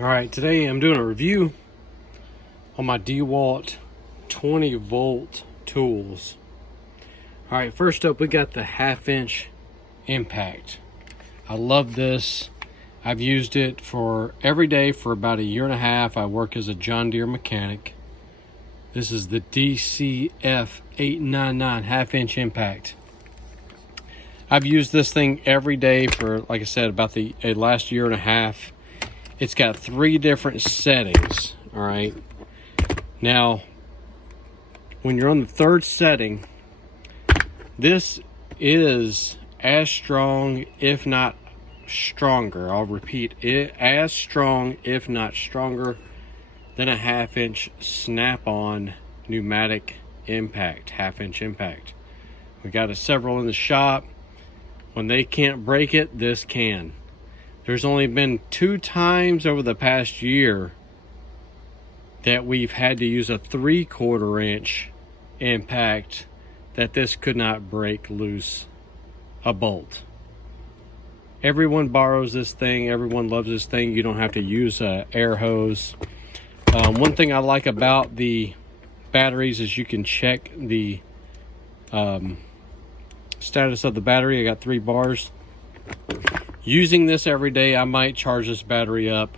All right, today I'm doing a review on my DeWalt 20 volt tools. All right, first up we got the 1/2 inch impact. I love this. I've used it for every day for about 1.5 years. I work as a John Deere mechanic. This is the DCF887 1/2 inch impact. I've used this thing every day for, like I said, about the last 1.5 years. It's got 3 different settings. All right, now when you're on the 3rd setting, this is as strong, if not stronger. I'll repeat it, as strong, if not stronger, than a 1/2 inch snap-on pneumatic impact, 1/2 inch impact. We got several in the shop. When they can't break it, this can. There's only been 2 times over the past year that we've had to use a 3/4 inch impact that this could not break loose a bolt. Everyone borrows this thing. Everyone loves this thing. You don't have to use a air hose. One thing I like about the batteries is you can check the status of the battery. I got 3 bars. Using this every day, I might charge this battery up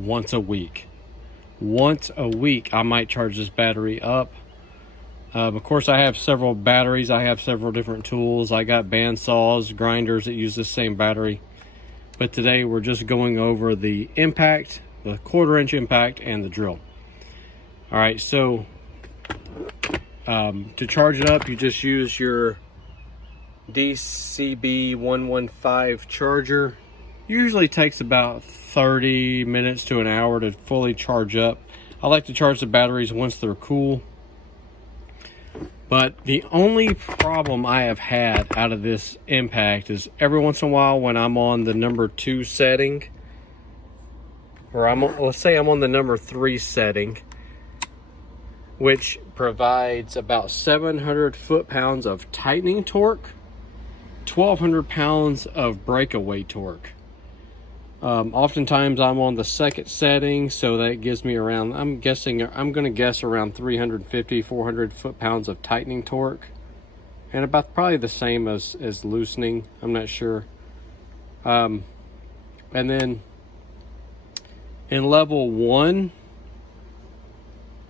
once a week. Once a week, I might charge this battery up. Of course, I have several batteries. I have several different tools. I got band saws, grinders that use the same battery. But today, we're just going over the impact, the 1/4 inch impact, and the drill. All right, so to charge it up, you just use your DCB115 charger. Usually takes about 30 minutes to an hour to fully charge up. I like to charge the batteries once they're cool. But the only problem I have had out of this impact is every once in a while when I'm on the number 2 setting, or let's say I'm on the number 3 setting, which provides about 700 foot-pounds of tightening torque, 1,200 pounds of breakaway torque. Oftentimes I'm on the 2nd setting, so that gives me around, I'm going to guess around 350, 400 foot-pounds of tightening torque, and about probably the same as loosening. I'm not sure. And then in level 1,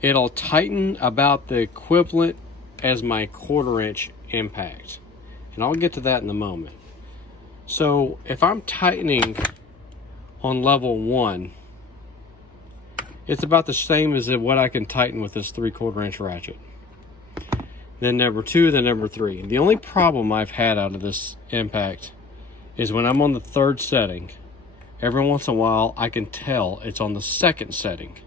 it'll tighten about the equivalent as my 1/4 inch impact. And I'll get to that in a moment. So if I'm tightening on level 1, it's about the same as what I can tighten with this 3/4 inch ratchet. Then number 2, then number 3. The only problem I've had out of this impact is when I'm on the 3rd setting, every once in a while I can tell it's on the 2nd setting.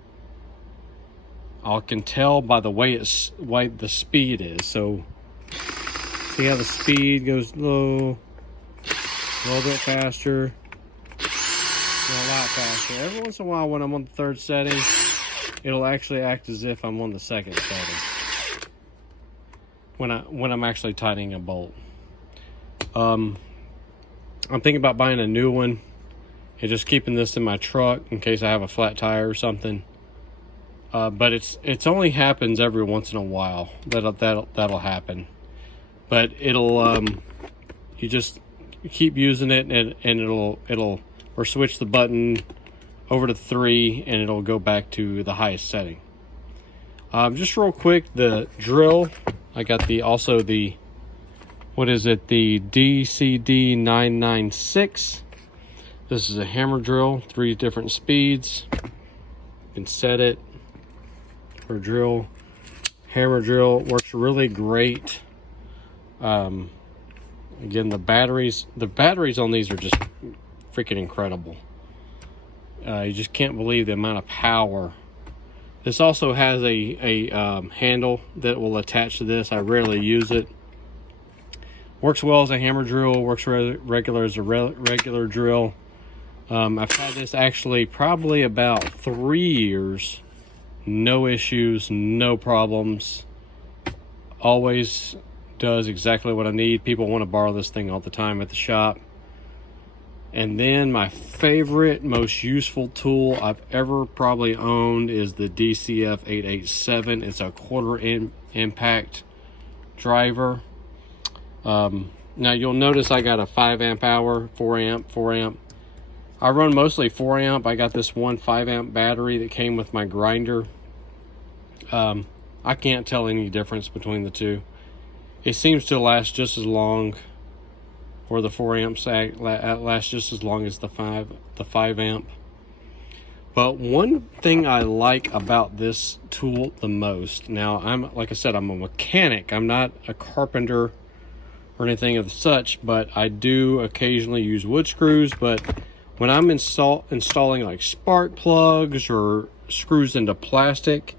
I can tell by the way the speed is. So see how the speed goes low, a little bit faster, a lot faster. Every once in a while when I'm on the 3rd setting, it'll actually act as if I'm on the 2nd setting when I'm actually tightening a bolt. I'm thinking about buying a new one and just keeping this in my truck in case I have a flat tire or something. But it's only happens every once in a while that'll happen. But it'll you just keep using it and it'll or switch the button over to 3 and it'll go back to the highest setting. Just real quick, the drill, I got the DCD996. This is a hammer drill, 3 different speeds. You can set it for drill. Hammer drill works really great. Again, the batteries on these are just freaking incredible. You just can't believe the amount of power. This also has a handle that will attach to this. I rarely use it. Works well as a hammer drill, works regular as a regular drill. I've had this actually probably about 3 years. No issues, no problems. Always does exactly what I need. People want to borrow this thing all the time at the shop. And then my favorite, most useful tool I've ever probably owned is the DCF887. It's a impact driver. Now you'll notice I got a 5 amp hour, 4 amp. I run mostly 4 amp. I got this one 5 amp battery that came with my grinder. I can't tell any difference between the two. It seems to last just as long, or the 4 amps last just as long as the 5 amp. But one thing I like about this tool the most, now like I said, I'm a mechanic. I'm not a carpenter or anything of such, but I do occasionally use wood screws. But when I'm installing like spark plugs or screws into plastic,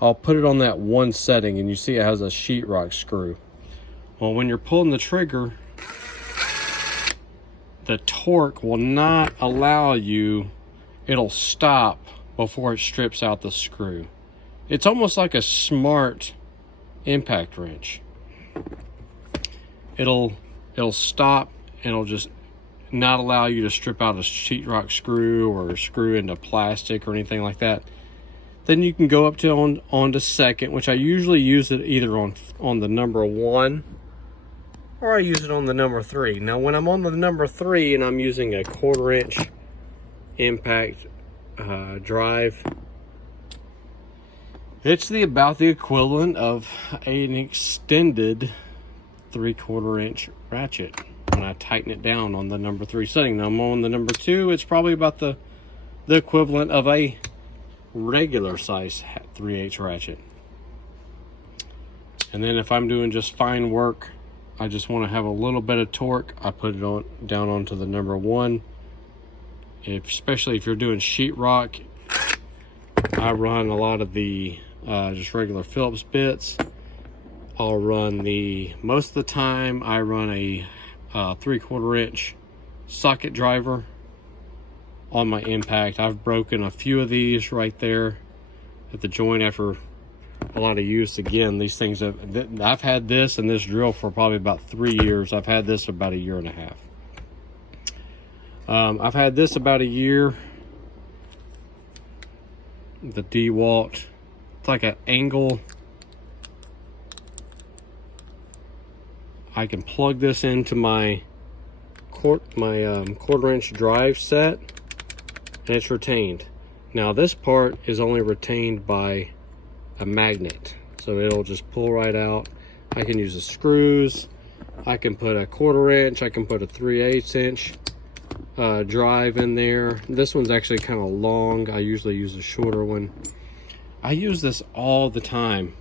I'll put it on that one setting, and you see it has a sheetrock screw. Well, when you're pulling the trigger, the torque will not allow you, it'll stop before it strips out the screw. It's almost like a smart impact wrench. It'll stop, and it'll just not allow you to strip out a sheetrock screw or screw into plastic or anything like that. Then you can go up to on to second, which I usually use it either on the number 1, or I use it on the number 3. Now when I'm on the number 3 and I'm using a 1/4 inch impact drive, it's about the equivalent of an extended 3/4 inch ratchet when I tighten it down on the number 3 setting. Now I'm on the number 2, it's probably about the equivalent of a regular size 3/8 ratchet. And then if I'm doing just fine work, I just want to have a little bit of torque, I put it down onto the number 1. Especially if you're doing sheetrock, I run a lot of the just regular Phillips bits. I'll run most of the time I run a 3/4 inch socket driver on my impact. I've broken a few of these right there at the joint after a lot of use. Again, these things I've had this and this drill for probably about 3 years. I've had this about 1.5 years. I've had this about 1 year. The DeWalt, it's like an angle. I can plug this into my 1/4 inch drive set, and it's retained. Now this part is only retained by a magnet, so it'll just pull right out. I can use the screws, I can put a 1/4 inch, I can put a 3/8 inch drive in there. This one's actually kind of long. I usually use a shorter one. I use this all the time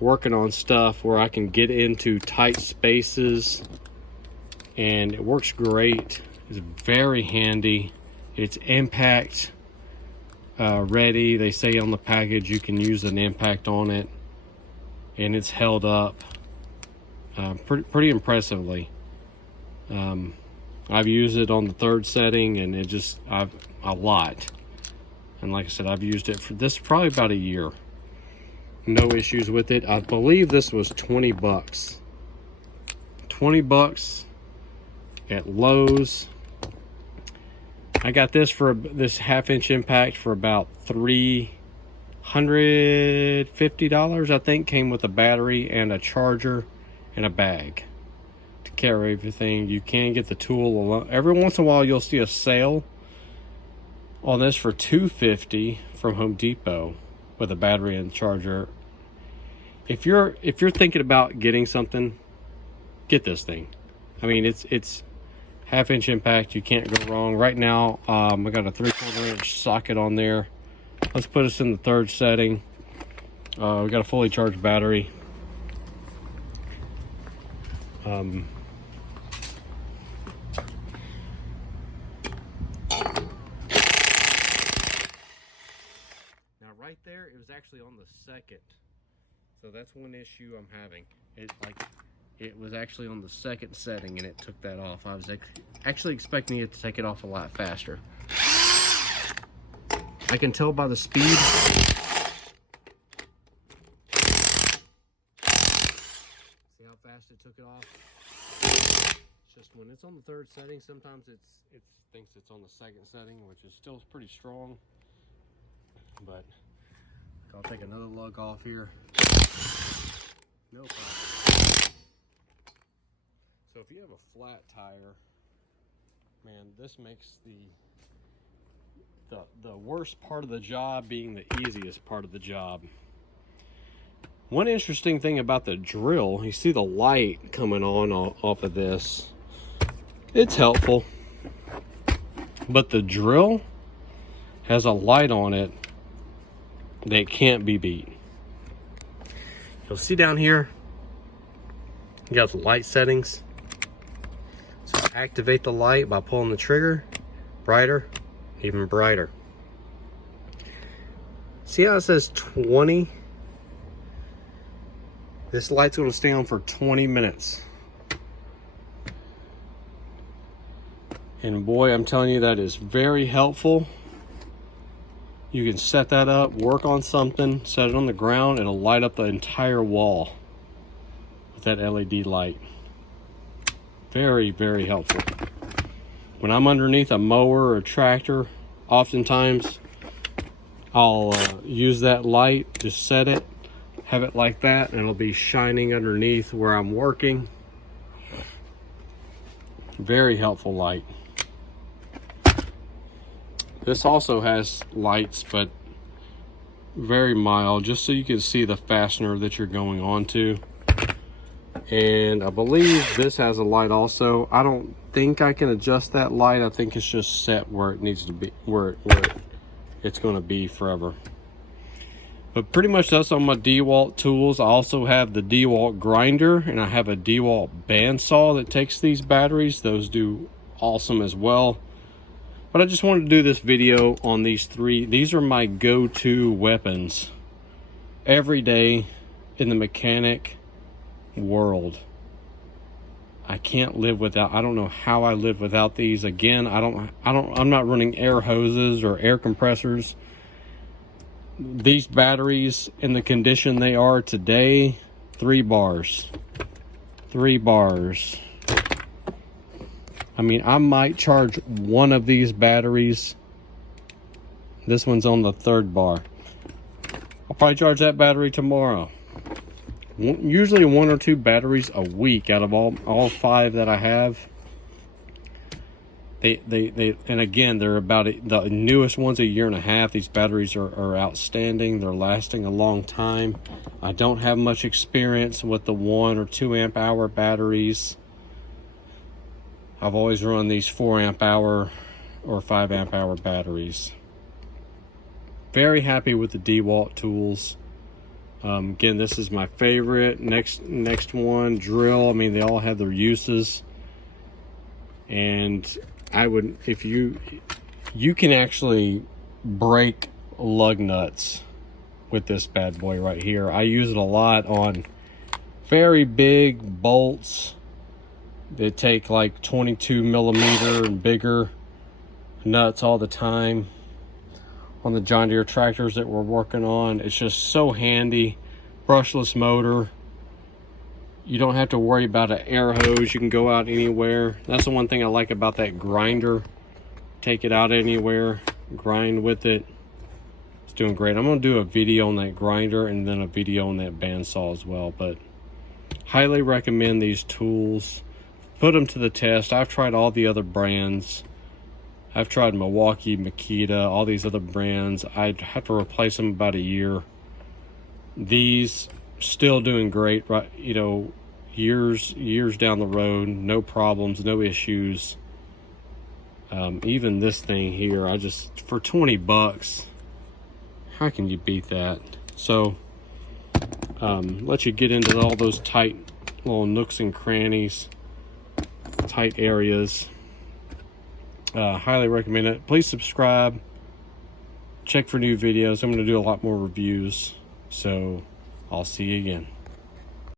working on stuff where I can get into tight spaces, and it works great. It's very handy. It's impact ready. They say on the package you can use an impact on it, and it's held up pretty impressively. I've used it on the 3rd setting, and a lot. And like I said, I've used it for this probably about 1 year. No issues with it. I believe this was 20 bucks. 20 bucks at Lowe's. I got this for this 1/2 inch impact for about $350, I think. Came with a battery and a charger and a bag to carry everything. You can get the tool alone. Every once in a while you'll see a sale on this for $250 from Home Depot with a battery and charger. If you're thinking about getting something, get this thing. I mean, it's 1/2 inch impact. You can't go wrong. Right now, I got a 3/4 inch socket on there. Let's put us in the 3rd setting. We got a fully charged battery. Now right there, it was actually on the 2nd. So that's one issue I'm having. It was actually on the 2nd setting, and it took that off. I was actually expecting it to take it off a lot faster. I can tell by the speed. See how fast it took it off? just when it's on the third setting, sometimes it thinks it's on the second setting, which is still pretty strong. But I'll take another lug off here. No problem. So if you have a flat tire, man, this makes the worst part of the job being the easiest part of the job. One interesting thing about the drill, you see the light coming on off of this. It's helpful. But the drill has a light on it that can't be beat. You'll see down here, you got the light settings. So activate the light by pulling the trigger, brighter, even brighter. See how it says 20? This light's going to stay on for 20 minutes. And boy, I'm telling you, that is very helpful. You can set that up, work on something, set it on the ground, it'll light up the entire wall with that LED light. Very, very helpful. When I'm underneath a mower or a tractor, oftentimes I'll use that light, just set it, have it like that, and it'll be shining underneath where I'm working. Very helpful light. This also has lights, but very mild, just so you can see the fastener that you're going on to. And I believe this has a light also. I don't think I can adjust that light. I think it's just set where it needs to be, where it's going to be forever. But pretty much that's on my DeWalt tools. I also have the DeWalt grinder, and I have a DeWalt bandsaw that takes these batteries. Those do awesome as well. But I just wanted to do this video on these three. These are my go-to weapons every day in the mechanic world. I can't live without. I don't know how I live without these. Again, I'm not running air hoses or air compressors. These batteries in the condition they are today, 3 bars. 3 bars. I mean, I might charge one of these batteries. This one's on the 3rd bar. I'll probably charge that battery tomorrow. Usually 1 or 2 batteries a week out of all 5 that I have. They and again, they're about the newest ones, 1.5 years. These batteries are outstanding. They're lasting a long time. I don't have much experience with the 1 or 2 amp hour batteries. I've always run these 4 amp hour or 5 amp hour batteries. Very happy with the DeWalt tools. Again, this is my favorite. Next one, drill. I mean, they all have their uses. And I would, if you can actually break lug nuts with this bad boy right here. I use it a lot on very big bolts. They take like 22 millimeter and bigger nuts all the time on the John Deere tractors that we're working on. It's just so handy. Brushless motor. You don't have to worry about an air hose. You can go out anywhere. That's the one thing I like about that grinder. Take it out anywhere, grind with it. It's doing great. I'm going to do a video on that grinder and then a video on that bandsaw as well. But highly recommend these tools. Put them to the test. I've tried all the other brands. I've tried Milwaukee, Makita, all these other brands. I'd have to replace them about a year. These still doing great, right? You know, years down the road, no problems, no issues. Even this thing here, for 20 bucks, how can you beat that? So, let you get into all those tight little nooks and crannies, tight areas. Highly recommend it. Please subscribe. Check for new videos. I'm going to do a lot more reviews. So I'll see you again.